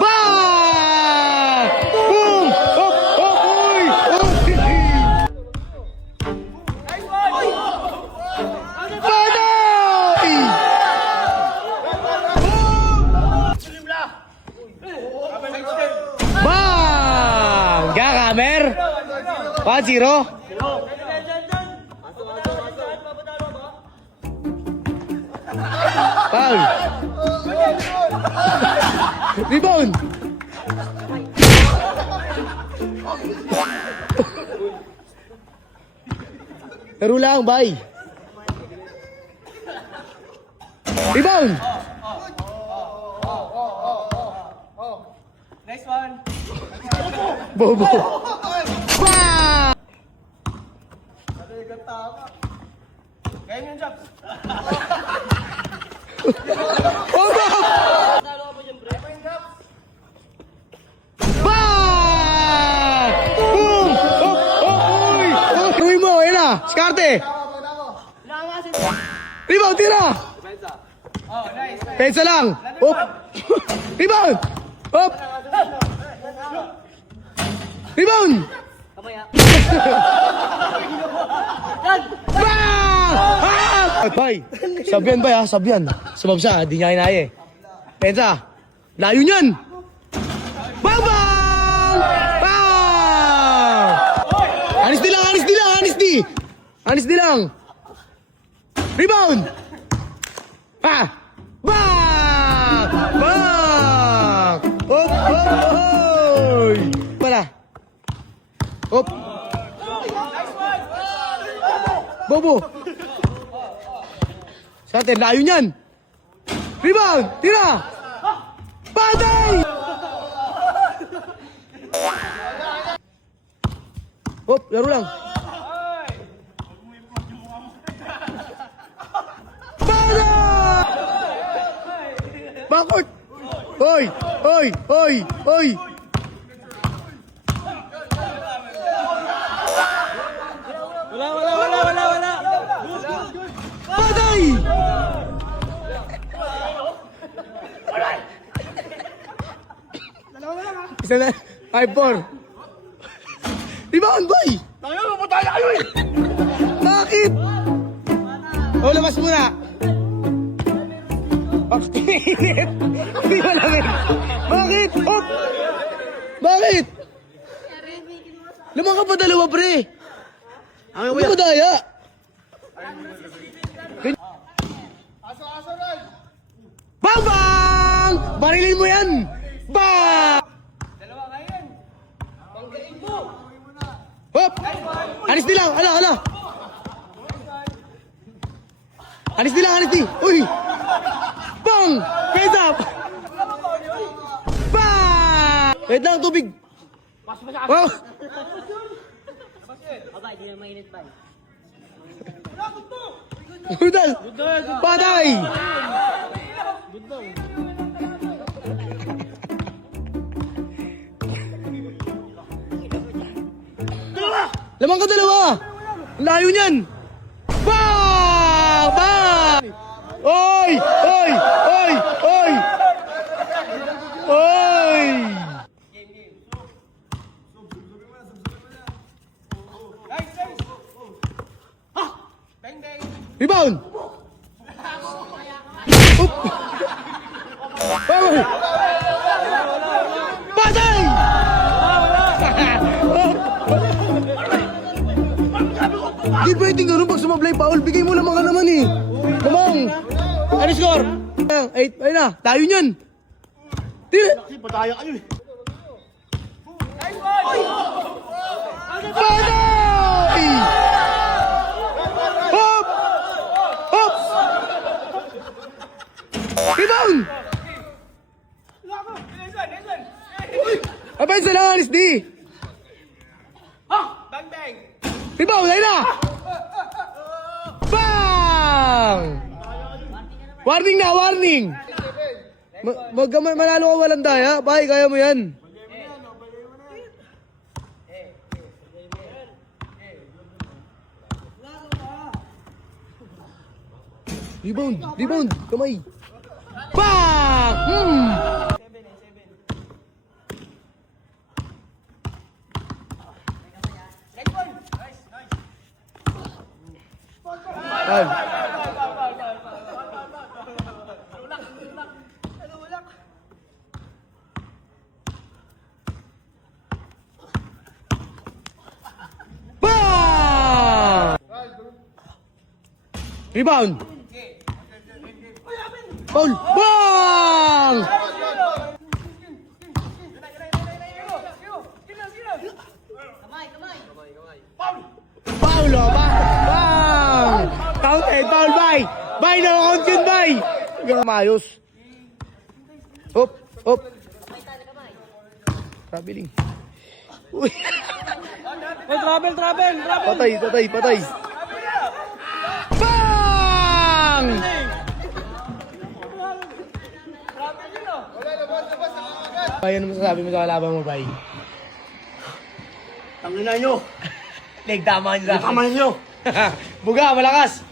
Bang! Boom! Hop! Hop! Uy! Patay! Bang! Gakamer! 1-0. Foul! Rebound! Laro lang, bye! Rebound! Next one. Bobo! Bang! Ganyan yung jobs. Bobo! Bang! Boom! Oh! Oh! Uy! Oh! Uy mo! Ayan na! Skarte! Rebound! Tira! Oh, nice. Pensa lang! Hop! Rebound! Hop! Rebound! Bang! Ah! Bay! Sabyan ba ha? Sabyan. Sumab siya, di niya kinaya eh. Pensa! Layo niyan! Bang! Bang! Bang! Honesty lang! Honesty lang! Honesty! Honesty lang! Rebound! Ha! Bang! Bang! Hop! Hop! Hoy! Pala! Hop! Bobo! Sa atin, layo niyan! Rebound! Tira! Patay! Hop! Laro lang! Patay! Backcourt! Hoy! Hoy! Hoy! Hoy! Patay! Isa na. 5-4. Rebound, boy! Bakit? O, labas muna. Bakit? Hindi malamig. Bakit? Hop! Bakit? Lamang ka pa dalawa, pre. Ano mo daya? Bang! Bang! Barilin mo yan! Bang! Dalawa ngayon. Panggain mo. Hop! Anis lang! Ala! Ala! Anis lang! Anis di! Uy! Bang! Face up! Bang! Wait lang, tubig! Oh! Aba, hindi na mainit ba? Udal! Patay! Lamang ka dalawa! Ang layo niyan! Bang! Bang! Oy! Oy! Oy! Oy! Oy! Nice, nice. Bang, bang. Rebound! Oop! Bang! Patay! Di pwedeng ganun pag sumablay foul. Bigay mo lamang ka naman eh. Lamang! Ano score? 8. Ayun na. Tayo niyan. Patay! Hop! Hop! Rebound! Next one, next one. Abay sa lang, Anis D! Bang, bang. Rebound! Ayun na! Bang! Warning na! Warning! Manalo ka walang daya. Bye, kaya mo yan. Rebound! Rebound! Kamay! Bang! Rebound. Paul. Bang! Paul, oh, bang! Counted, Paul, bye! Bye, no, count yun, bye! Mayos. Hop, hop. Traveling. Uy. Hey, travel. Patay. Bang! Bay, ano masasabi mo sa kalaban mo, Bay? Tangina nyo! Nagtama nyo sa akin. Tama nyo! Buga, malakas!